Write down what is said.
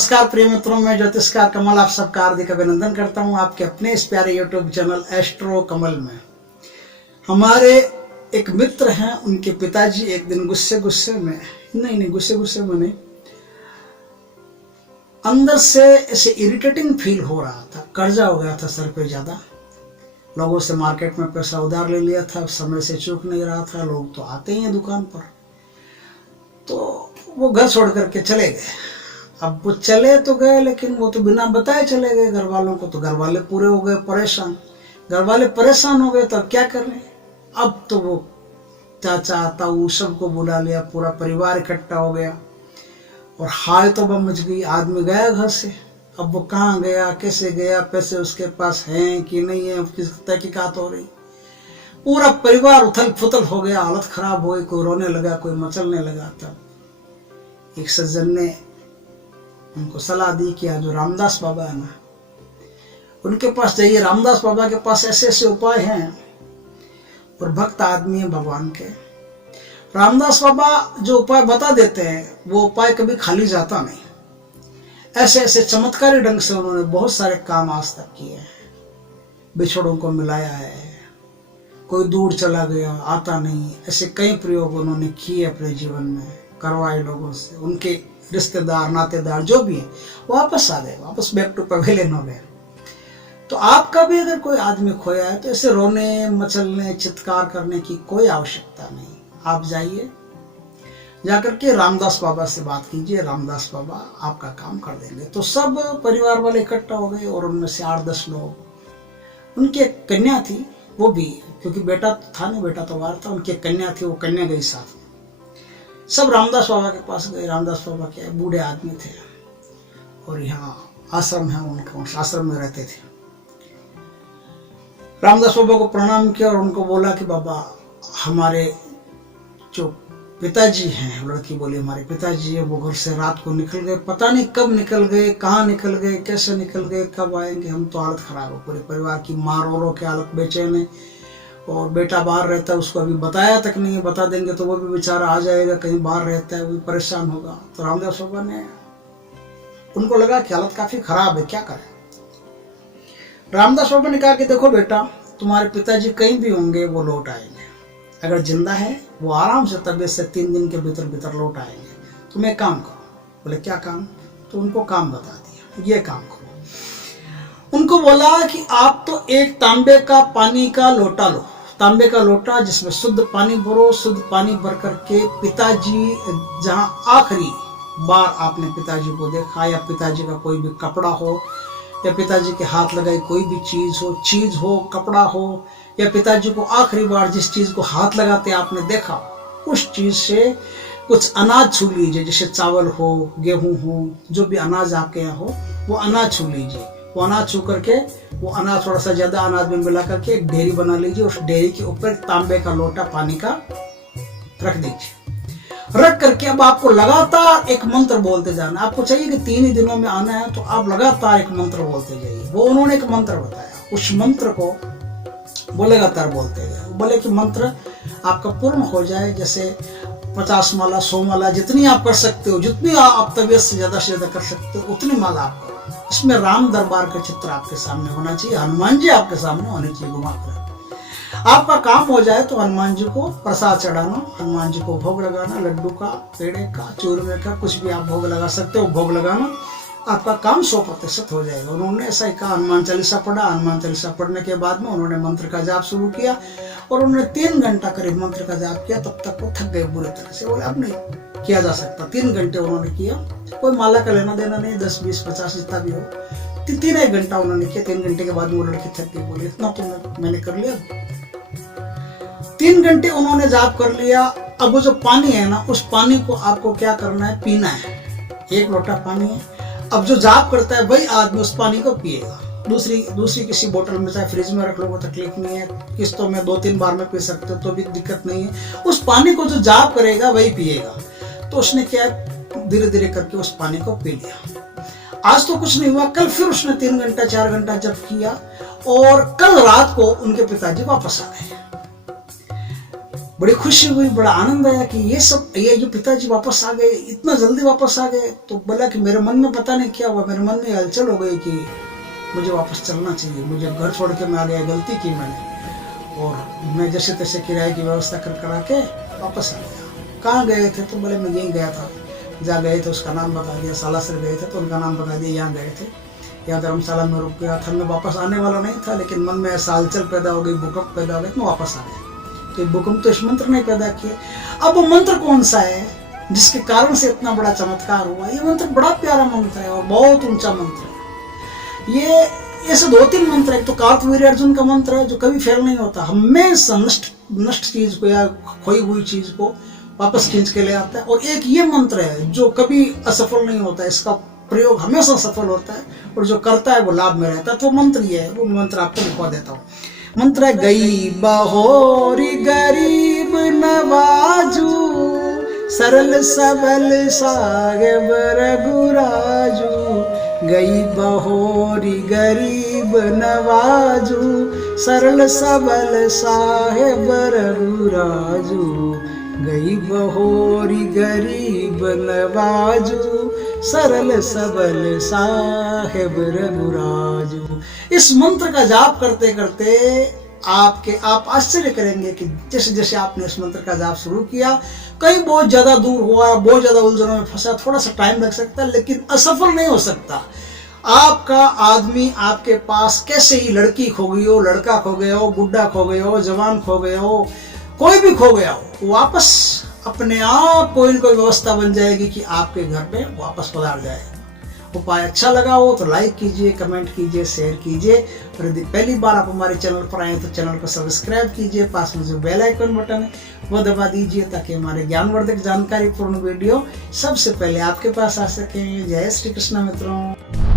नमस्कार प्रिय मित्रों, मैं ज्योतिषकार कमल आप सबका हार्दिक अभिनंदन करता हूं आपके अपने इस प्यारे यूट्यूब चैनल एस्ट्रो कमल में। हमारे एक मित्र हैं, उनके पिताजी एक दिन गुस्से में नहीं, अंदर से ऐसे इरिटेटिंग फील हो रहा था। कर्जा हो गया था सर पे ज़्यादा, लोगों से मार्केट में पैसा उधार ले लिया था, समय से चूक नहीं रहा था। लोग तो आते ही हैं दुकान पर, तो वो घर छोड़ करके चले गए। अब वो चले तो गए, लेकिन वो तो बिना बताए चले गए घर वालों को। तो घर वाले पूरे हो गए परेशान। घर वाले परेशान हो गए तो अब क्या करें। अब तो वो चाचा ताऊ सबको बुला लिया, पूरा परिवार इकट्ठा हो गया और हाय तो मच गई। आदमी गया घर से, अब वो कहाँ गया, कैसे गया, पैसे उसके पास हैं कि नहीं है, किस तहकीकात हो रही। पूरा परिवार उथल पुथल हो गया, हालत खराब हो गई। कोई रोने लगा, कोई मचलने लगा। तब एक सज्जन ने उनको सलाह दी कि जो रामदास बाबा है ना, उनके पास जाइए। रामदास बाबा के पास ऐसे ऐसे उपाय हैं और भक्त आदमी है भगवान के। रामदास बाबा जो उपाय बता देते हैं वो उपाय कभी खाली जाता नहीं। ऐसे ऐसे चमत्कारी ढंग से उन्होंने बहुत सारे काम आज तक किए हैं। बिछड़ों को मिलाया है, कोई दूर चला गया आता नहीं, ऐसे कई प्रयोग उन्होंने किए अपने जीवन में, करवाए लोगों से। उनके रिश्तेदार नातेदार जो भी है वापस आ गए, वापस बैक टू पवेलियन हो गए। तो आपका भी अगर कोई आदमी खोया है तो ऐसे रोने मचलने चित्कार करने की कोई आवश्यकता नहीं। आप जाइए, जाकर के रामदास बाबा से बात कीजिए, रामदास बाबा आपका काम कर देंगे। तो सब परिवार वाले इकट्ठा हो गए और उनमें से 8-10 लोग। उनकी एक कन्या थी, वो भी, क्योंकि बेटा तो था नहीं, बेटा तो बाहर था, उनकी कन्या थी, वो कन्या गई साथ में। सब रामदास बाबा के पास गए। रामदास बाबा के बूढ़े आदमी थे और यहाँ आश्रम है उनका, उस आश्रम में रहते थे। रामदास बाबा को प्रणाम किया और उनको बोला कि बाबा हमारे जो पिताजी हैं, लड़की बोली हमारे पिताजी है, वो घर से रात को निकल गए। पता नहीं कब निकल गए, कहाँ निकल गए, कैसे निकल गए, कब आएंगे। हम तो हालत खराब है, पूरे परिवार की। माँ रो के हालत बेचैन है और बेटा बाहर रहता है, उसको अभी बताया तक नहीं है। बता देंगे तो वो भी बेचारा आ जाएगा, कहीं बाहर रहता है, वो भी परेशान होगा। तो रामदास बाबा ने, उनको लगा कि हालत काफी खराब है, क्या करें। रामदास बाबा ने कहा कि देखो बेटा, तुम्हारे पिताजी कहीं भी होंगे वो लौट आएंगे। अगर जिंदा है वो आराम से तबीयत से 3 दिन के भीतर लौट आएंगे। तुम एक काम करो। बोले क्या काम। तो उनको काम बता दिया, ये काम करो। उनको बोला कि आप तो एक तांबे का पानी का लोटा लो, तांबे का लोटा जिसमें शुद्ध पानी भरो। शुद्ध पानी भर करके पिताजी जहां आखिरी बार आपने पिताजी को देखा, या पिताजी का कोई भी कपड़ा हो, या पिताजी के हाथ लगाई कोई भी चीज हो, कपड़ा हो, या पिताजी को आखिरी बार जिस चीज को हाथ लगाते आपने देखा, उस चीज से कुछ अनाज छू लीजिए। जैसे चावल हो, गेहूं हो, जो भी अनाज आपके यहाँ हो, वो अनाज छू लीजिए। वो अनाज छू करके, वो अनाज थोड़ा सा ज्यादा अनाज में मिला करके एक ढेरी बना लीजिए। उस ढेरी के ऊपर तांबे का लोटा पानी का रख दीजिए। रख करके अब आपको लगातार एक मंत्र बोलते जाना। आपको चाहिए कि 3 ही दिनों में आना है, तो आप लगातार एक मंत्र बोलते जाइए। वो उन्होंने एक मंत्र बताया, उस मंत्र को वो लगातार बोलते गए। बोले कि मंत्र आपका पूर्ण हो जाए, जैसे 50 माला 100 माला जितनी आप कर सकते हो, जितनी आप तबीयत से ज्यादा कर सकते हो, उतनी माला आप करो। इसमें राम दरबार का चित्र आपके सामने होना चाहिए, हनुमान जी आपके सामने होने चाहिए घुमाकर। आपका काम हो जाए तो हनुमान जी को प्रसाद चढ़ाना, हनुमान जी को भोग लगाना, लड्डू का, पेड़े का, चूरमे का, कुछ भी आप भोग लगा सकते हो, भोग लगाना। आपका काम 100% हो जाएगा। उन्होंने ऐसा ही कहा। हनुमान चालीसा पढ़ा। हनुमान चालीसा पढ़ने के बाद में उन्होंने मंत्र का जाप शुरू किया और उन्होंने 3 घंटा करीब मंत्र का जाप किया। तब तक वो थक गए बुरी तरह से। बोले अब नहीं किया जा सकता। 3 घंटे उन्होंने किया। कोई माला का लेना देना नहीं, 10, 20, 50 जितना भी हो। 3 घंटा उन्होंने किया। 3 घंटे के बाद वो लड़की थक गई। बोले इतना तो मैंने कर लिया। 3 घंटे उन्होंने जाप कर लिया। अब वो जो पानी है ना, उस पानी को आपको क्या करना है, पीना है। 1 लोटा पानी है। अब जो जाप करता है वही आदमी उस पानी को पिएगा। दूसरी किसी बोतल में, चाहे फ्रिज में रख लो, तकलीफ नहीं है। किस्तों में 2-3 बार में पी सकते हो तो भी दिक्कत नहीं है। उस पानी को जो जाप करेगा वही पिएगा। तो उसने क्या, धीरे धीरे करके उस पानी को पी लिया। आज तो कुछ नहीं हुआ। कल फिर उसने 3 घंटा 4 घंटा जप किया और कल रात को उनके पिताजी वापस आ गए। बड़ी खुशी हुई, बड़ा आनंद आया कि ये जो पिताजी वापस आ गए, इतना जल्दी वापस आ गए। तो बोला कि मेरे मन में पता नहीं क्या हुआ, मेरे मन में हलचल हो गई कि मुझे वापस चलना चाहिए, मुझे घर छोड़ के मैं आ गया, गलती की मैंने। और मैं जैसे तैसे किराए की व्यवस्था करा के वापस आ गया। कहाँ गए थे? तो बोले मैं यहीं गया था। जहाँ गए थे उसका नाम बता दिया, सालासर गए थे तो उनका नाम बता दिया, यहाँ गए थे, यहाँ धर्मशाला में रुक गया था। मैं वापस आने वाला नहीं था, लेकिन मन में ऐसा हलचल पैदा हो गई, भूकंप पैदा हो गया, मैं वापस आ गया। तो भूकंप तो इस मंत्र ने पैदा किए। अब वो मंत्र कौन सा है जिसके कारण से इतना बड़ा चमत्कार हुआ? ये मंत्र बड़ा प्यारा मंत्र है और बहुत ऊंचा मंत्र है। ये ऐसे 2-3 मंत्र है। तो कार्तवीर्य अर्जुन का मंत्र है जो कभी फेल नहीं होता, हमेशा नष्ट चीज को या खोई हुई चीज को वापस खींच के ले आता है। और एक ये मंत्र है जो कभी असफल नहीं होता, इसका प्रयोग हमेशा सफल होता है और जो करता है वो लाभ में रहता है। तो मंत्र ये है, वो मंत्र आपको लिखवा देता हूँ। मंत्र है गई बहोरी गरीब नवाजू, सरल सबल साहेब रघुराजू। गई बहोरी गरीब नवाजू, सरल सबल साहेब रघुराजू। गई बहोरी गरीब नवाजू, सरल सबल साहेब रघुराजू। इस मंत्र का जाप करते करते आप आश्चर्य करेंगे कि जैसे जैसे आपने इस मंत्र का जाप शुरू किया, कहीं बहुत ज्यादा दूर हुआ, बहुत ज्यादा उलझनों में फंसा, थोड़ा सा टाइम लग सकता है, लेकिन असफल नहीं हो सकता। आपका आदमी आपके पास कैसे ही लड़की खो गई हो, लड़का खो गया हो, बुढ़ा खो गया हो, जवान खो गया हो, कोई भी खो गया हो, वापस अपने आप कोई न कोई व्यवस्था बन जाएगी कि आपके घर पे वापस पधार जाएगा। उपाय अच्छा लगा हो तो लाइक कीजिए, कमेंट कीजिए, शेयर कीजिए। और यदि पहली बार आप हमारे चैनल पर आए तो चैनल को सब्सक्राइब कीजिए। पास में जो बेल आइकन बटन है वो दबा दीजिए ताकि हमारे ज्ञानवर्धक जानकारी पूर्ण वीडियो सबसे पहले आपके पास आ सके। जय श्री कृष्ण मित्रों।